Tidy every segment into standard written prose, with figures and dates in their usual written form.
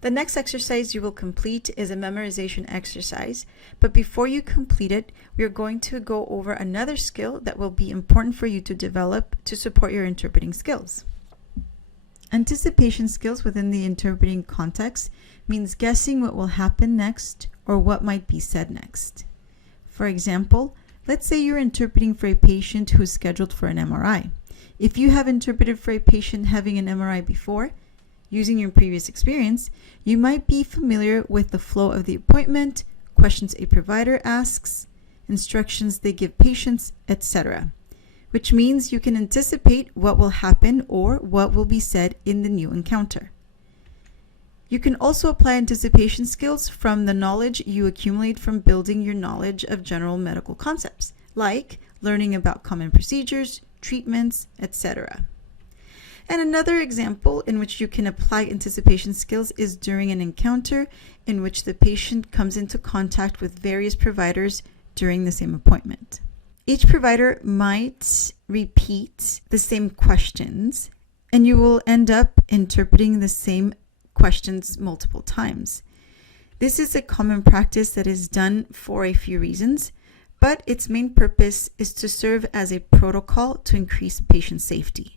The next exercise you will complete is a memorization exercise, but before you complete it, we are going to go over another skill that will be important for you to develop to support your interpreting skills. Anticipation skills within the interpreting context means guessing what will happen next or what might be said next. For example, let's say you're interpreting for a patient who is scheduled for an MRI. If you have interpreted for a patient having an MRI before, using your previous experience, you might be familiar with the flow of the appointment, questions a provider asks, instructions they give patients, etc., which means you can anticipate what will happen or what will be said in the new encounter. You can also apply anticipation skills from the knowledge you accumulate from building your knowledge of general medical concepts, like learning about common procedures, treatments, etc. And another example in which you can apply anticipation skills is during an encounter in which the patient comes into contact with various providers during the same appointment. Each provider might repeat the same questions, and you will end up interpreting the same questions multiple times. This is a common practice that is done for a few reasons, but its main purpose is to serve as a protocol to increase patient safety.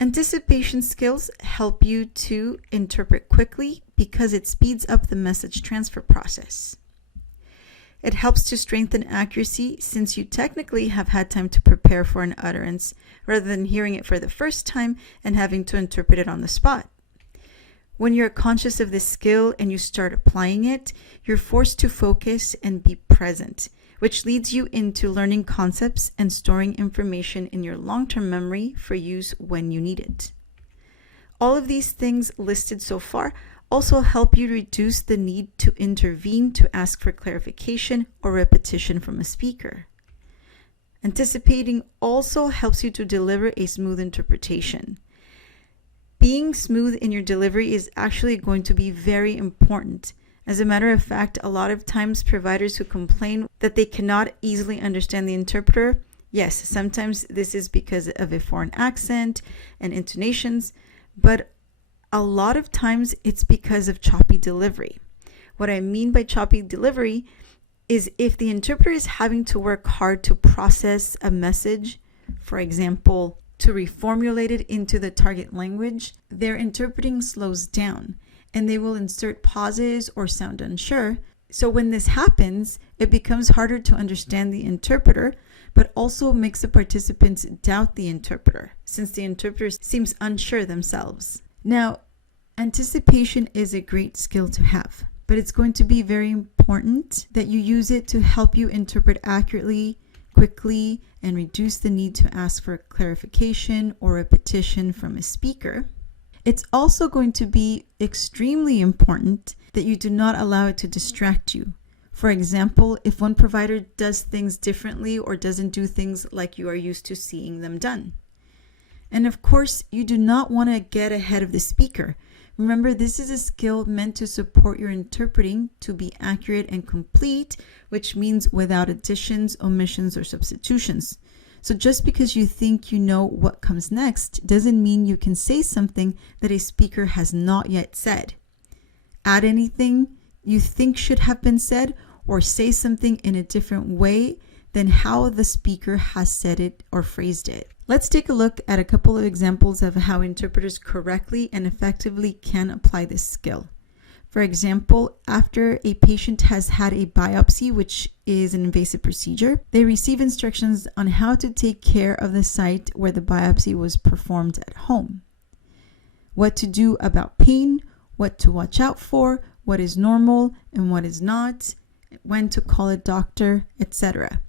Anticipation skills help you to interpret quickly because it speeds up the message transfer process. It helps to strengthen accuracy since you technically have had time to prepare for an utterance rather than hearing it for the first time and having to interpret it on the spot. When you're conscious of this skill and you start applying it, you're forced to focus and be present, which leads you into learning concepts and storing information in your long-term memory for use when you need it. All of these things listed so far also help you reduce the need to intervene to ask for clarification or repetition from a speaker. Anticipating also helps you to deliver a smooth interpretation. Being smooth in your delivery is actually going to be very important. As a matter of fact, a lot of times providers who complain that they cannot easily understand the interpreter, yes, sometimes this is because of a foreign accent and intonations, but a lot of times it's because of choppy delivery. What I mean by choppy delivery is if the interpreter is having to work hard to process a message, for example, to reformulate it into the target language, their interpreting slows down and they will insert pauses or sound unsure. So when this happens, it becomes harder to understand the interpreter, but also makes the participants doubt the interpreter, since the interpreter seems unsure themselves. Now, anticipation is a great skill to have, but it's going to be very important that you use it to help you interpret accurately, quickly, and reduce the need to ask for clarification or repetition from a speaker. It's also going to be extremely important that you do not allow it to distract you. For example, if one provider does things differently or doesn't do things like you are used to seeing them done. And of course, you do not want to get ahead of the speaker. Remember, this is a skill meant to support your interpreting to be accurate and complete, which means without additions, omissions, or substitutions. So just because you think you know what comes next doesn't mean you can say something that a speaker has not yet said. Add anything you think should have been said or say something in a different way than how the speaker has said it or phrased it. Let's take a look at a couple of examples of how interpreters correctly and effectively can apply this skill. For example, after a patient has had a biopsy, which is an invasive procedure, they receive instructions on how to take care of the site where the biopsy was performed at home. What to do about pain, what to watch out for, what is normal and what is not, when to call a doctor, etc.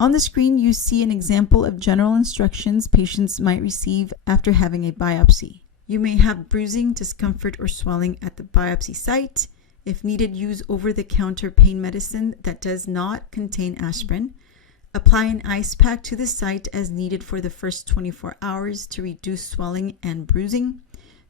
On the screen, you see an example of general instructions patients might receive after having a biopsy. You may have bruising, discomfort, or swelling at the biopsy site. If needed, use over-the-counter pain medicine that does not contain aspirin. Apply an ice pack to the site as needed for the first 24 hours to reduce swelling and bruising.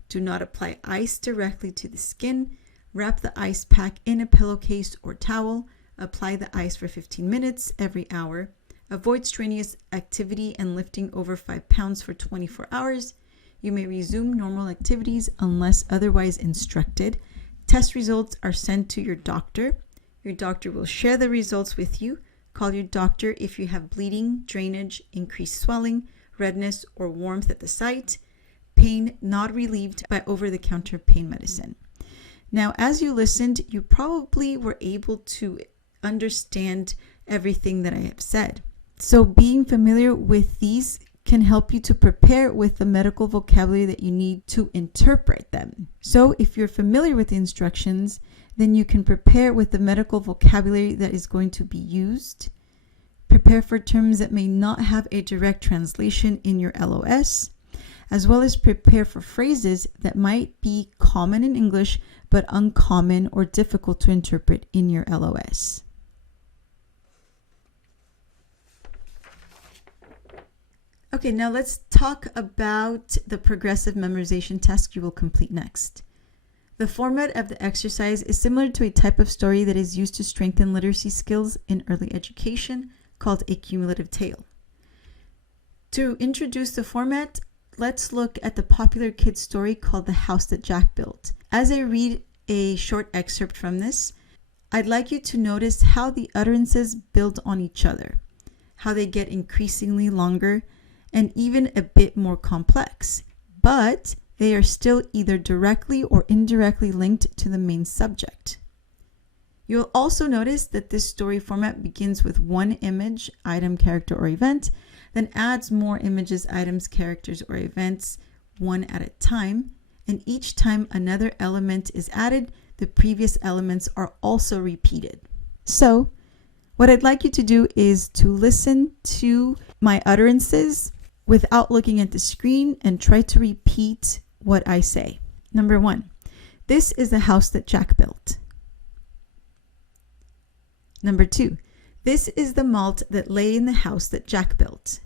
Do not apply ice directly to the skin. Wrap the ice pack in a pillowcase or towel. Apply the ice for 15 minutes every hour. Avoid strenuous activity and lifting over 5 pounds for 24 hours. You may resume normal activities unless otherwise instructed. Test results are sent to your doctor. Your doctor will share the results with you. Call your doctor if you have bleeding, drainage, increased swelling, redness, or warmth at the site, pain not relieved by over-the-counter pain medicine. Now, as you listened, you probably were able to understand everything that I have said. So being familiar with these can help you to prepare with the medical vocabulary that you need to interpret them. So if you're familiar with the instructions, then you can prepare with the medical vocabulary that is going to be used. Prepare for terms that may not have a direct translation in your LOS, as well as prepare for phrases that might be common in English but uncommon or difficult to interpret in your LOS. Okay, now let's talk about the progressive memorization task you will complete next. The format of the exercise is similar to a type of story that is used to strengthen literacy skills in early education called a cumulative tale. To introduce the format, let's look at the popular kids story called The House That Jack Built. As I read a short excerpt from this, I'd like you to notice how the utterances build on each other, how they get increasingly longer and even a bit more complex, but they are still either directly or indirectly linked to the main subject. You'll also notice that this story format begins with one image, item, character, or event, then adds more images, items, characters, or events one at a time, and each time another element is added, the previous elements are also repeated. So, what I'd like you to do is to listen to my utterances without looking at the screen and try to repeat what I say. Number 1, this is the house that Jack built. Number 2, this is the malt that lay in the house that Jack built.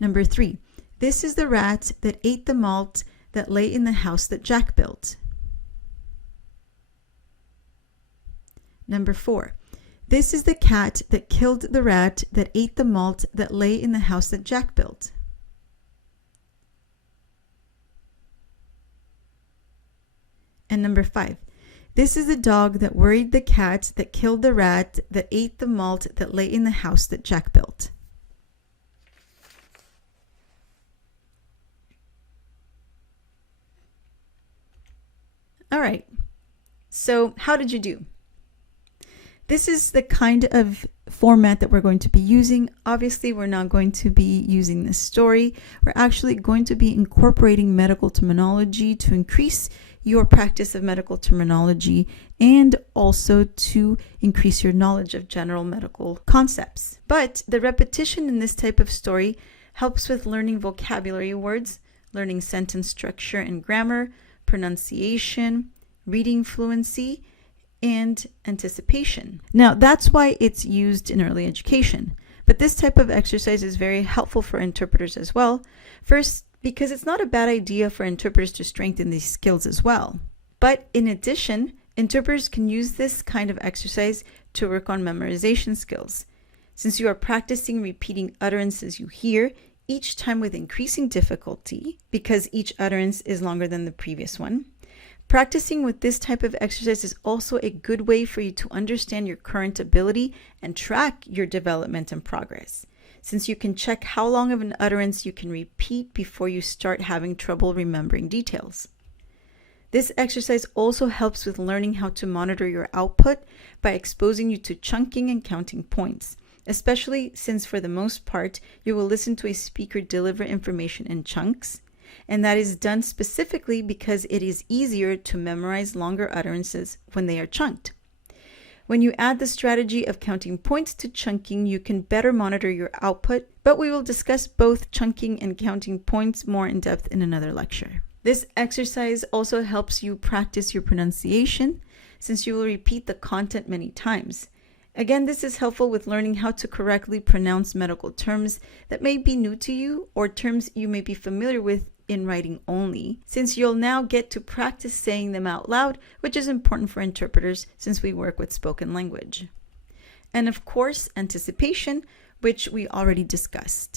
Number 3, this is the rat that ate the malt that lay in the house that Jack built. Number 4, this is the cat that killed the rat that ate the malt that lay in the house that Jack built. And number 5, this is the dog that worried the cat that killed the rat that ate the malt that lay in the house that Jack built. All right, so how did you do? This is the kind of format that we're going to be using. Obviously, we're not going to be using this story. We're actually going to be incorporating medical terminology to increase your practice of medical terminology and also to increase your knowledge of general medical concepts. But the repetition in this type of story helps with learning vocabulary words, learning sentence structure and grammar, pronunciation, reading fluency, and anticipation. Now, that's why it's used in early education. But this type of exercise is very helpful for interpreters as well. First, because it's not a bad idea for interpreters to strengthen these skills as well. But in addition, interpreters can use this kind of exercise to work on memorization skills. Since you are practicing repeating utterances you hear, each time with increasing difficulty, because each utterance is longer than the previous one, practicing with this type of exercise is also a good way for you to understand your current ability and track your development and progress, since you can check how long of an utterance you can repeat before you start having trouble remembering details. This exercise also helps with learning how to monitor your output by exposing you to chunking and counting points, especially since for the most part, you will listen to a speaker deliver information in chunks, and that is done specifically because it is easier to memorize longer utterances when they are chunked. When you add the strategy of counting points to chunking, you can better monitor your output, but we will discuss both chunking and counting points more in depth in another lecture. This exercise also helps you practice your pronunciation, since you will repeat the content many times. Again, this is helpful with learning how to correctly pronounce medical terms that may be new to you or terms you may be familiar with in writing only, since you'll now get to practice saying them out loud, which is important for interpreters since we work with spoken language. And of course, anticipation, which we already discussed.